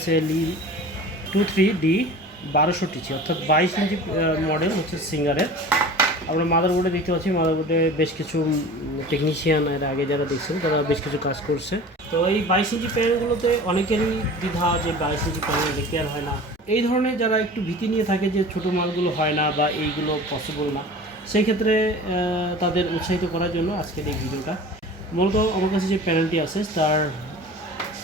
SLE 23D 1200 অর্থাৎ 22 ইঞ্চি model হচ্ছে সিঙ্গারের। আমরা মাদারবোর্ডে দেখতে পাচ্ছি, মাদারবোর্ডে বেশ কিছু টেকনিশিয়ান এর আগে যারা দেখছেন তারা বেশ কিছু কাজ করছে। তো এই 22 ইঞ্চি প্যানেলগুলোতে অনেকেরই দ্বিধা যে 22 ইঞ্চি প্যানেল রিপেয়ার হয় না। এই ধরনের যারা একটু ভীতি নিয়ে থাকে যে ছোটো মালগুলো হয় না বা এইগুলো পসিবল না, সেই ক্ষেত্রে তাদের উৎসাহিত করার জন্য আজকের এই ভিডিওটা। মূলত আমার কাছে যে প্যানেলটি আছে তার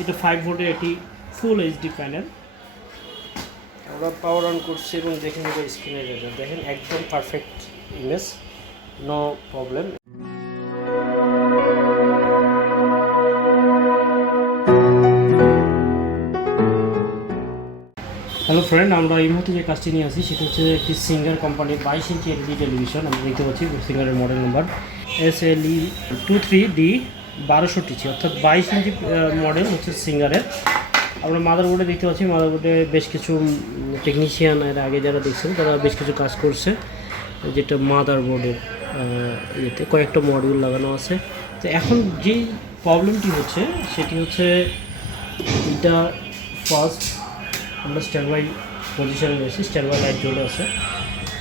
এটা 5 ভোল্টের একটি ফুল এইচডি প্যানেল। আমরা পাওয়ার অন করছি এবং দেখে নেব স্ক্রিনের রেজাল্ট। দেখেন একদম perfect image, no problem. Hello friend, আমরা এই মুহূর্তে যে কাজটি নিয়ে আসি সেটা হচ্ছে একটি সিঙ্গার কোম্পানির 22 ইঞ্চি এলইডি টেলিভিশন। আমরা দেখতে পাচ্ছি সিঙ্গারের মডেল নাম্বার SLE 23D 1200 অর্থাৎ 22 ইঞ্চি মডেল হচ্ছে সিঙ্গারের। আমরা মাদারবোর্ডে দেখতে পাচ্ছি, মাদারবোর্ডে বেশ কিছু টেকনিশিয়ান এর আগে যারা দেখছেন তারা বেশ কিছু কাজ করছে, যেটা মাদারবোর্ডের ইয়েতে কয়েকটা মডিউল লাগানো আছে। তো এখন যেই প্রবলেমটি হচ্ছে সেটি হচ্ছে এটা ফার্স্ট আমরা স্ট্যান্ড বাই পজিশনে নিয়েছি, স্ট্যান্ড বাই লাইট জ্বলে আছে।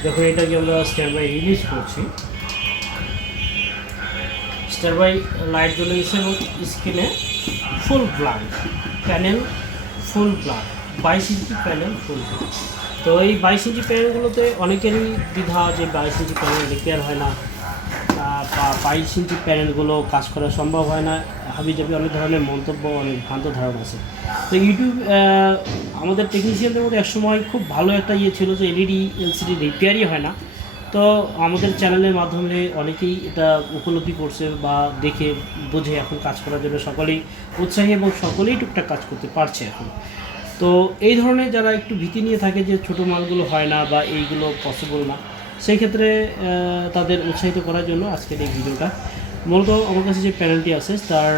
যখন এটাকে আমরা স্ট্যান্ড বাই রিলিজ করছি, স্ট্যান্ড বাই লাইট জ্বলে গেছে এবং স্ক্রিনে ফুল ব্ল্যাঙ্ক, প্যানেল ফুল ব্ল্যাঙ্ক, 22 ইঞ্চি প্যানেল ফুল ব্ল্যাঙ্ক। তো এই 22 ইঞ্চি প্যানেলগুলোতে অনেকেরই দ্বিধা যে 22 ইঞ্চি প্যানেল রিপেয়ার হয় না বা 22 ইঞ্চি প্যানেলগুলো কাজ করা সম্ভব হয় না, হাবিজাবি অনেক ধরনের মন্তব্য, অনেক ভ্রান্ত ধারণা আছে। তো ইউটিউব আমাদের টেকনিশিয়ানদের মধ্যে একসময় খুব ভালো একটা ইয়ে ছিল যে এলইডি এলসিডি রিপেয়ারই হয় না। তো আমাদের চ্যানেলের মাধ্যমে অনেকেই এটা উপলব্ধি করছে বা দেখে বুঝে এখন কাজ করার জন্য সকলেই উৎসাহী এবং সকলেই টুকটাক কাজ করতে পারছে এখন। তো এই ধরনের যারা একটু ভীতি নিয়ে থাকে যে ছোটো মালগুলো হয় না বা এইগুলো পসিবল না, সেই ক্ষেত্রে তাদের উৎসাহিত করার জন্য আজকের এই ভিডিওটা। মূলত আমার কাছে যে প্যানেলটি আছে তার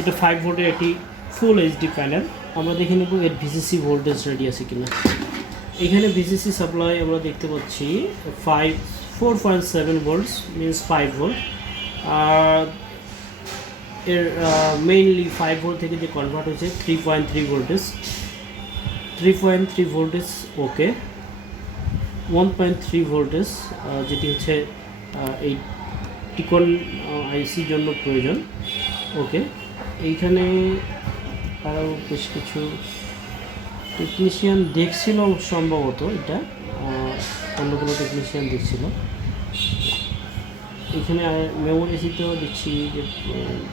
এটা 5 ভোল্টের একটি ফুল এইচডি প্যানেল। আমরা দেখে নেব এর ভিসিসি ভোল্টেজ রেডি আছে কিনা। এখানে ভিসিসি সাপ্লাই আমরা দেখতে পাচ্ছি 4.7 ভোল্টস, মিনস 5 ভোল্ট। আর এর মেইনলি 5 ভোল্ট থেকে যে কনভার্ট হয়েছে 3.3 ভোল্টেজ, 3.3 ভোল্টেজ ওকে, 1.3 ভোল্টেজ যেটি হচ্ছে এই টিকন আইসির জন্য প্রয়োজন, ওকে। এইখানে আরও বেশ কিছু টেকনিশিয়ান দেখছিল, সম্ভবত এটা অন্য কোনো টেকনিশিয়ান দেখছিল। এখানে মেমোরি এসিতেও দেখছি যে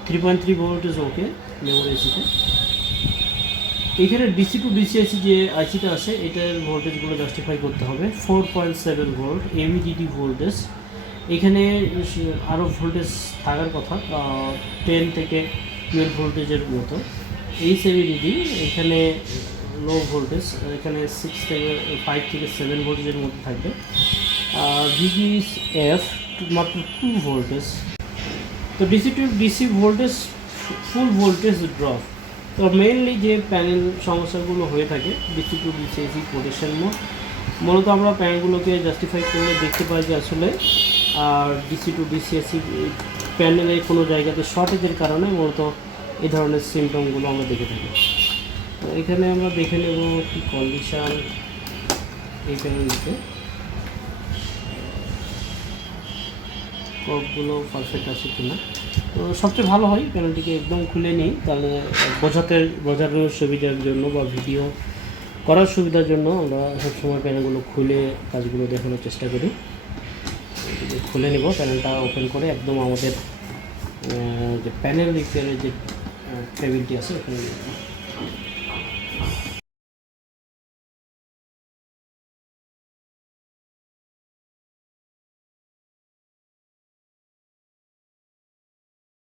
3.3 ভোল্টেজ ওকে মেমোরি এসিতে। এখানে ডিসি টু ডিসি আইসি যে আইসিটা আছে এটার ভোল্টেজগুলো জাস্টিফাই করতে হবে। 4.7 ভোল্ট এমইডিডি ভোল্টেজ। এখানে আরও ভোল্টেজ থাকার কথা, 10 থেকে 12 ভোল্টেজের মতো। এইচএমইডিডি এখানে লো ভোল্টেজ, এখানে 5 থেকে 7 ভোল্টেজের মধ্যে থাকবে। ভিজিএফ মাত্র 2 ভোল্টেজ। তো ডিসি টু ডিসি ভোল্টেজ ফুল ভোল্টেজ ড্রপ। তো মেইনলি যে প্যানেল সমস্যাগুলো হয়ে থাকে DC two DC AC protection mode, মূলত আমরা প্যানেলগুলোকে জাস্টিফাই করে দেখতে পাই যে আসলে আর ডিসি টু ডিসি এসি প্যানেলে কোনো জায়গাতে শর্টেজের কারণে মূলত এই ধরনের সিমটমগুলো আমরা দেখে থাকি। তো এখানে আমরা দেখে নেব কি কন্ডিশান এই প্যানেলটিতে, কপগুলো পারফেক্ট আছে কিনা। তো সবচেয়ে ভালো হয় প্যানেলটিকে একদম খুলে নিই, তাহলে বোঝানোর সুবিধার জন্য বা ভিডিও করার সুবিধার জন্য আমরা সবসময় প্যানেলগুলো খুলে কাজগুলো দেখানোর চেষ্টা করি। খুলে নেব প্যানেলটা ওপেন করে, একদম আমাদের যে প্যানেল রিপেয়ারের যে টেবিলটি আছে ওখানে নিয়ে নেব।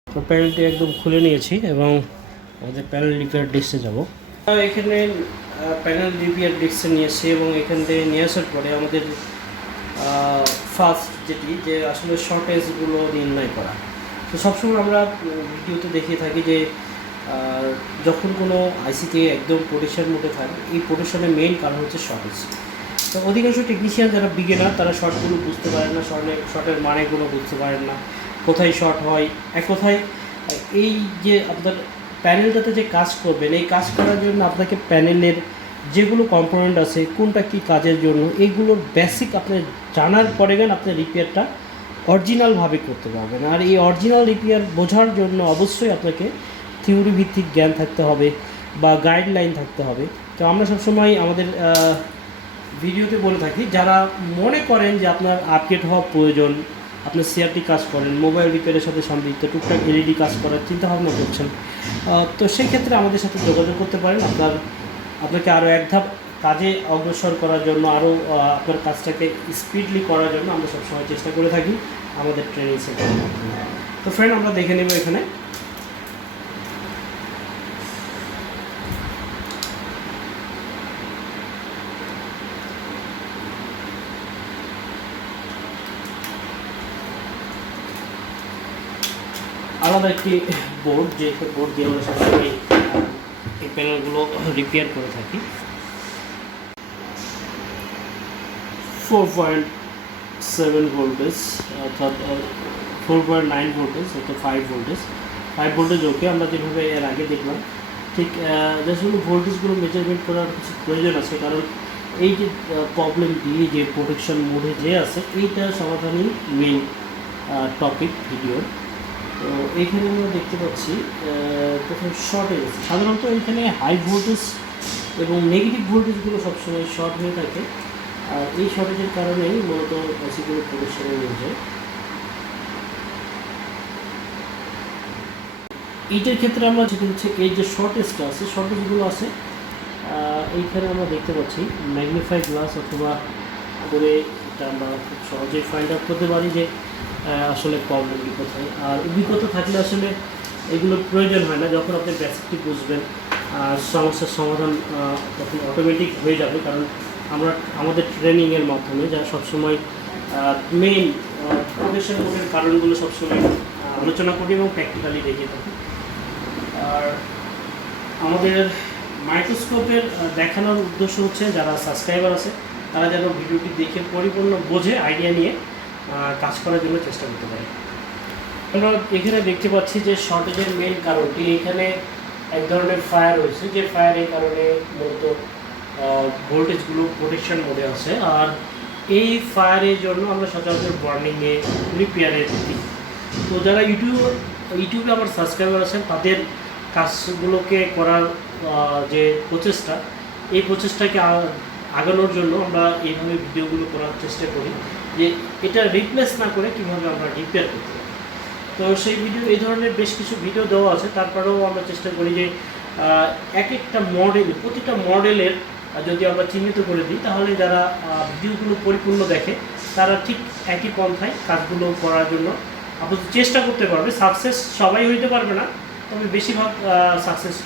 তো প্যানেলটি একদম খুলে নিয়েছি এবং আমাদের প্যানেল রিপেয়ার ডিস্কে যাব। এখানে প্যানেল রিপেয়ার ডিস্কে নিয়েছি এবং এখান থেকে নিয়ে আসার পরে আমাদের ফার্স্ট যেটি যে আসলে শর্টেজগুলো নির্ণয় করা। তো সবসময় আমরা ভিডিওতে দেখিয়ে থাকি যে যখন কোনো আইসিতে একদম প্রোটেকশন মোডে থাকে, এই প্রোটেকশনের মেইন কারণ হচ্ছে শর্টেজ। তো অধিকাংশ টেকনিশিয়ান যারা বিগিনার তারা শর্টগুলো বুঝতে পারেন না, শর্টের মানেগুলো বুঝতে পারেন না, কোথায় শর্ট হয়। এক কথায় এই যে আপনার প্যানেলটাতে যে কাজ করবেন, এই কাজ করার জন্য আপনাকে প্যানেলের যেগুলো কম্পোনেন্ট আছে কোনটা কী কাজের জন্য এইগুলোর বেসিক আপনি জানার পরে গেন আপনি রিপেয়ারটা অরিজিনালভাবে করতে পারবেন। আর এই অরিজিনাল রিপেয়ার বোঝার জন্য অবশ্যই আপনাকে থিওরি ভিত্তিক জ্ঞান থাকতে হবে বা গাইডলাইন থাকতে হবে। তো আমরা সবসময় আমাদের ভিডিওতে বলে থাকি, যারা মনে করেন যে আপনার আপডেট হওয়া প্রয়োজন, আপনি সিআরটি কাজ করেন, মোবাইল রিপেয়ারের সাথে সম্পৃক্ত টুকটাক এলইডি কাজ করার চিন্তাভাবনা করছেন, তো সেই ক্ষেত্রে আমাদের সাথে যোগাযোগ করতে পারেন। আপনাকে আরও এক ধাপ কাজে অগ্রসর করার জন্য, আরও আপনার কাজটাকে স্পিডলি করার জন্য আমরা সবসময় চেষ্টা করে থাকি আমাদের ট্রেনিং সেন্টারের মাধ্যমে। তো ফ্রেন্ড, আমরা দেখে নেব এখানে আলাদা একটি বোর্ড, যে বোর্ড দিয়ে আমরা সবসময় এই প্যানেলগুলো রিপেয়ার করে থাকি। 4.7 ভোল্টেজ অর্থাৎ 4.9 ভোল্টেজ অর্থাৎ 5 ভোল্টেজ ওকে। আমরা যেভাবে এর আগে দেখলাম ঠিক আসলে ভোল্টেজগুলো মেজারমেন্ট করার কিছু প্রয়োজন আছে, কারণ এই যে প্রবলেমটি যে প্রোটেকশন মোডে যে আছে এইটার সমাধানই মেইন টপিক ভিডিওর। তো এইখানে আমরা দেখতে পাচ্ছি প্রথম শর্টেজ আছে। সাধারণত এখানে হাই ভোল্টেজ এবং নেগেটিভ ভোল্টেজগুলো সবসময় শর্ট হয়ে থাকে, আর এই শর্টেজের কারণেই মূলত এসিগুলো প্রোটেকশনে নিয়ে যায়। এইটার ক্ষেত্রে আমরা যেটা হচ্ছে এই যে শর্টেজটা আছে, শর্টেজগুলো আছে এইখানে আমরা দেখতে পাচ্ছি ম্যাগনিফাই গ্লাস অথবা করে এটা আমরা খুব সহজেই ফাইন্ড আউট করতে পারি যে আসলে প্রবলেমটি কোথায়। আর অভিজ্ঞতা থাকলে আসলে এগুলোর প্রয়োজন হয় না, যখন আপনি বেসিকটি বুঝবেন সমস্যার সমাধান তখন অটোমেটিক হয়ে যাবে। কারণ আমরা আমাদের ট্রেনিংয়ের মাধ্যমে যা সবসময় মেইন প্রোটেকশন মোডের কারণগুলো সবসময় আলোচনা করি এবং প্র্যাকটিক্যালি দেখে থাকি। আর আমাদের মাইক্রোস্কোপের দেখানোর উদ্দেশ্য হচ্ছে যারা সাবস্ক্রাইবার আছে তারা যেন ভিডিওটি দেখে পরিপূর্ণ বোঝে, আইডিয়া নিয়ে কাজ করার জন্য চেষ্টা করতে পারে। আমরা এখানে দেখতে পাচ্ছি যে শর্টেজের মেইন কারণটি এখানে এক ধরনের ফায়ার হয়েছে, যে ফায়ারের কারণে মূলত ভোল্টেজগুলো প্রোটেকশন মোডে আছে। আর এই ফায়ারের জন্য আমরা সচরাচর ওয়ার্নিংয়ে রিপেয়ারে দিই। তো যারা ইউটিউবে আমার সাবস্ক্রাইবার আছেন তাদের কাজগুলোকে করার যে প্রচেষ্টা, এই প্রচেষ্টাকে আগানোর জন্য আমরা এইভাবে ভিডিওগুলো করার চেষ্টা করি যে এটা রিপ্লেস না করে কীভাবে আমরা রিপেয়ার করতে পারি। তো সেই ভিডিও এই ধরনের বেশ কিছু ভিডিও দেওয়া আছে, তারপরেও আমরা চেষ্টা করি যে এক একটা মডেল, প্রতিটা মডেলের যদি আমরা চিহ্নিত করে দিই তাহলে যারা ভিডিওগুলো পরিপূর্ণ দেখে তারা ঠিক একই পন্থায় কাজগুলো করার জন্য আপাতত চেষ্টা করতে পারবে। সাকসেস সবাই হইতে পারবে না, তবে বেশিরভাগ সাকসেস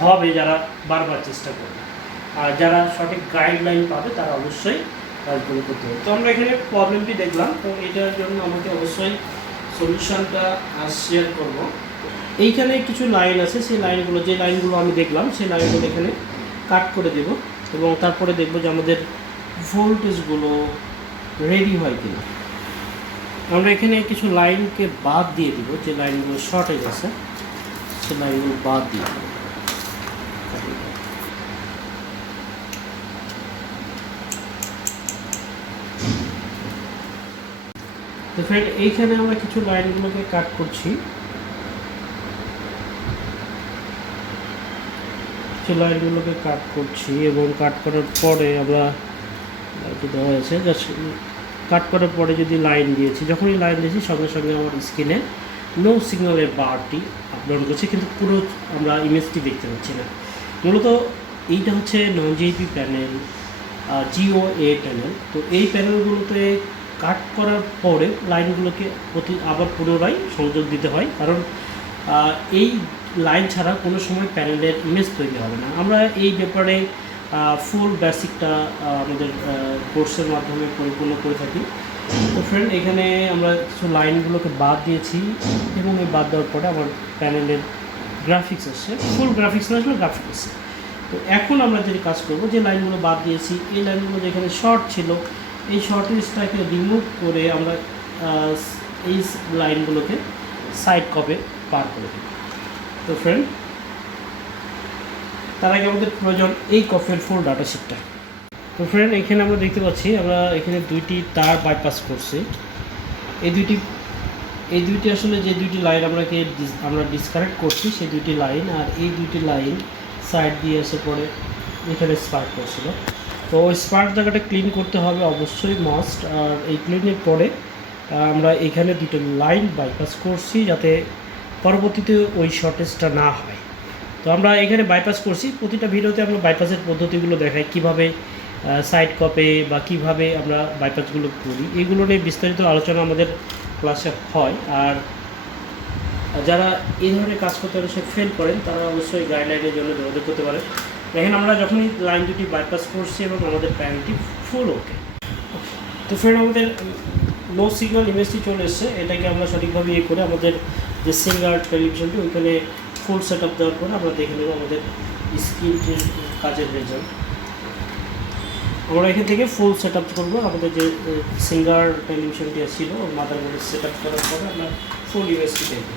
হবে যারা বারবার চেষ্টা করবে। আর যারা সঠিক গাইডলাইন পাবে তারা অবশ্যই কাজগুলো করতে হবে। তো আমরা এখানে প্রবলেমটি দেখলাম, তো এটার জন্য আমাকে অবশ্যই সলিউশনটা শেয়ার করব। এইখানে কিছু লাইন আছে, সেই লাইনগুলো যে লাইনগুলো আমি দেখলাম সেই লাইনগুলো এখানে কাট করে দেব এবং তারপরে দেখব যে আমাদের ভোল্টেজগুলো রেডি হয় কিনা। আমরা এখানে কিছু লাইনকে বাদ দিয়ে দিব, যে লাইনগুলো শর্টেজ আছে সেই লাইনগুলো বাদ দিয়ে দেব। তো ফ্রেন্ড, এইখানে আমরা কিছু লাইনগুলোকে কাট করছি, লাইনগুলোকে কাট করছি এবং কাট করার পরে আমরা দেওয়া হয়েছে কাট করার পরে যদি লাইন দিয়েছি, যখনই লাইন দিয়েছি সঙ্গে সঙ্গে আমার স্ক্রিনে নো সিগন্যালের বারটি আপলোড করছে, কিন্তু পুরো আমরা ইমেজটি দেখতে পাচ্ছি না। মূলত এইটা হচ্ছে নন জিপি প্যানেল, জিও এ প্যানেল। তো এই প্যানেলগুলোতে কাট করার পরে লাইনগুলোকে আবার পুনরায় সংযোগ দিতে হয়, কারণ এই লাইন ছাড়া কোনো সময় প্যানেলের ইমেজ তৈরি হবে না। আমরা এই ব্যাপারে ফুল বেসিকটা আমাদের কোর্সের মাধ্যমে পরিপূর্ণ করে থাকি। তো ফ্রেন্ড, এখানে আমরা কিছু লাইনগুলোকে বাদ দিয়েছি এবং এই বাদ দেওয়ার পরে আমার প্যানেলের গ্রাফিক্স আসছে, ফুল গ্রাফিক্স না আসলে গ্রাফিক্স আসছে। তো এখন আমরা যেটি কাজ করব, যে লাইনগুলো বাদ দিয়েছি এই লাইনগুলো যেখানে শর্ট ছিল এই শর্টেজটাকে রিমুভ করে আমরা এই লাইনগুলোকে সাইড কপে পার করে দিই। তো ফ্রেন্ড, তার আগে আমাদের প্রয়োজন এই কফের ফুল ডাটা শিটটা। তো ফ্রেন্ড, এখানে আমরা দেখতে পাচ্ছি আমরা এখানে দুইটি তার বাইপাস করছি। এই দুইটি আসলে যে দুইটি লাইন আমরা ডিসকানেক্ট করছি, সেই দুইটি লাইন, আর এই দুইটি লাইন সাইড দিয়ে এসে পরে এখানে স্পার্ক করছিল। তো ওই স্পার্ক জায়গাটা ক্লিন করতে হবে অবশ্যই মাস্ট। আর এই ক্লিনের পরে আমরা এখানে দুটো লাইন বাইপাস করছি যাতে পরবর্তীতে ওই শর্টেজটা না হয়। তো আমরা এখানে বাইপাস করছি। প্রতিটা ভিডিওতে আমরা বাইপাসের পদ্ধতিগুলো দেখাই, কীভাবে সাইড কপে বা কিভাবে আমরা বাইপাসগুলো করি, এগুলো নিয়ে বিস্তারিত আলোচনা আমাদের ক্লাসে হয়। আর যারা এই ধরনের কাজ করতে অবশ্যই ফেল করেন তারা অবশ্যই গাইডলাইনের জন্য যোগাযোগ করতে পারেন। দেখেন আমরা যখনই লাইন দুটি বাইপাস করছি এবং আমাদের প্যানেলটি ফুল ওকে। তো ফ্রেন্ড, আমাদের নো সিগন্যাল ইমেজটি চলে এসছে। এটাকে আমরা সঠিকভাবে ইয়ে করে আমাদের যে সিঙ্গার টেলিভিশনটি ওইখানে ফুল সেট আপ দেওয়ার পরে আমরা দেখে নেব আমাদের স্ক্রিনটির কাজের রেজাল্ট। আমরা এখান থেকে ফুল সেট আপ করবো। আমাদের যে সিঙ্গার টেলিভিশনটি ছিল মাদারবোর্ডে সেট আপ করার পরে আমরা ফুল ইমেজটি দেখব।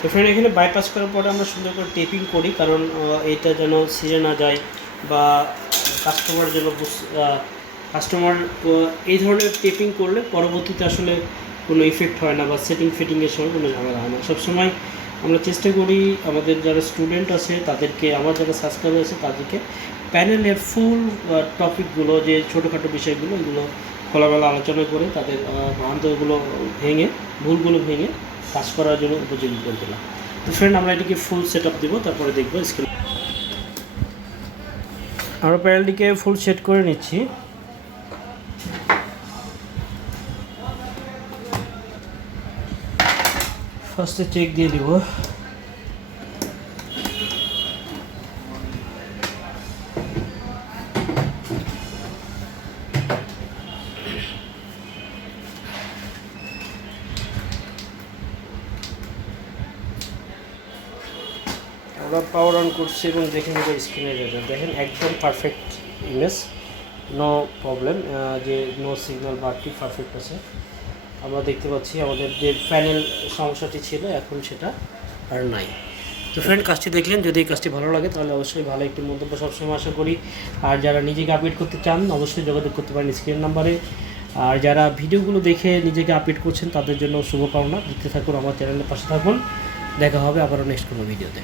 তো ফ্রেন্ড, এখানে বাইপাস করার পরে আমরা সুন্দর করে টেপিং করি, কারণ এটা যেন ছিঁড়ে না যায় বা কাস্টমার এই ধরনের টেপিং করলে পরবর্তীতে আসলে কোনো ইফেক্ট হয় না বা ফিটিংয়ের সময় কোনো ঝামেলা হয় না। সবসময় আমরা চেষ্টা করি আমাদের যারা স্টুডেন্ট আছে তাদেরকে, আমার যারা সাবস্ক্রাইবার আছে তাদেরকে প্যানেলের ফুল টপিকগুলো, যে ছোটোখাটো বিষয়গুলো, এগুলো খোলামেলা আলোচনা করে তাদের ভ্রান্তগুলো ভুলগুলো ভেঙে কাজ করার জন্য উপযোগী করে দিলাম। তো ফ্রেন্ড, আমরা এটিকে ফুল সেট আপ দেবো, তারপরে দেখবো স্ক্রিন। আমরা প্যানেলটিকে ফুল সেট করে নিচ্ছি। ফার্স্টে চেক দিয়ে দিব। আমরা পাওয়ার অন করছি এবং দেখে নেব স্ক্রিনের রেজাল্ট। দেখেন একদম পারফেক্ট ইমেজ, নো প্রবলেম, যে নো সিগন্যাল বারটি পারফেক্ট আছে। আমরা দেখতে পাচ্ছি আমাদের যে প্যানেল সমস্যাটি ছিল এখন সেটা আর নাই। তো ফ্রেন্ড, কাজটি দেখলেন। যদি এই কাজটি ভালো লাগে তাহলে অবশ্যই ভালো একটি মন্তব্য সবসময় আশা করি। আর যারা নিজেকে আপডেট করতে চান অবশ্যই যোগাযোগ করতে পারেন স্ক্রিন নাম্বারে। আর যারা ভিডিওগুলো দেখে নিজেকে আপডেট করছেন তাদের জন্য শুভকামনা। দেখতে থাকুন, আমার চ্যানেলের পাশে থাকুন। দেখা হবে আবারও নেক্সট কোনো ভিডিওতে।